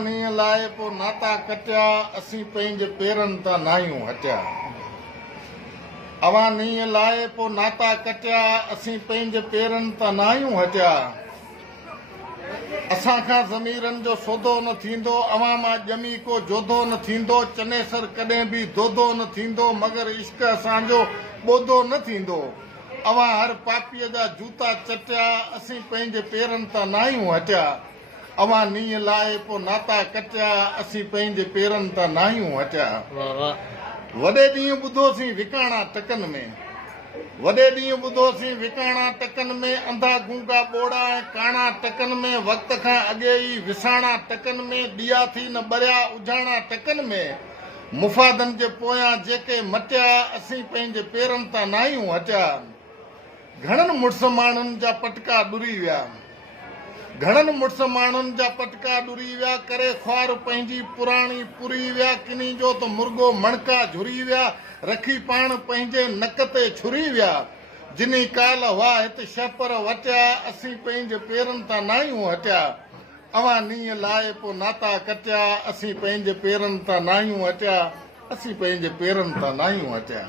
नीअं लाइ पोइ नाता कटिया असीं पंहिंजे पेरनि तां नाहियूं हटिया। अवां नीअं लाइ पोइ नाता कटिया असीं पंहिंजे पेरनि तां नाहियूं हटिया। असां खां ज़मीरनि जो सौदो न थींदो, अवां मां ॼमी को जोधो न थींदो, चनेसर कॾहिं बि दोधो न थींदो, मगर इश्क असांजो ॿोधो न थींदो। अवां हर पापीअ जा जूता चटिया असीं पंहिंजे पेरनि तां नाहियूं हटिया। अवां नीअं लाइ पोइ नाता कटिया असीं पंहिंजे पेरनि तां नाहियूं हटिया। वॾे ॾींहुं ॿुधोसीं विकाणा टकनि में, वॾे ॾींहुं ॿुधोसीं विकाणा टकनि में, अंधा गूंगा ॿोड़ा ऐं काणा टकनि में, वक़्त खां अॻे ई विसाणा टकनि में, ॾिया थी न ॿरिया उजाणा टकनि में, मुफ़ादनि जे पोयां जेके मटिया असीं पंहिंजे पेरनि तां नाहियूं हटिया। घणनि मुड़ुस माण्हुनि जा पटका ॾुरी विया, घणनि मुड़ुस माण्हुनि जा पटका ॾुरी विया, करे ख्वार पंहिंजी पुराणी पुरी विया, किनी जो त मुर्गो मणका झुरी विया, रखी पाण पंहिंजे नक ते छुरी विया। जिनी काल हुआ हिते शहपर वटिया असीं पंहिंजे पेरनि तां नाहियूं हटिया। अवां नीअं लाइ पोइ नाता कटिया असीं पंहिंजे पेरनि तां नाहियूं हटिया, असीं पंहिंजे पेरनि तां नाहियूं हटिया।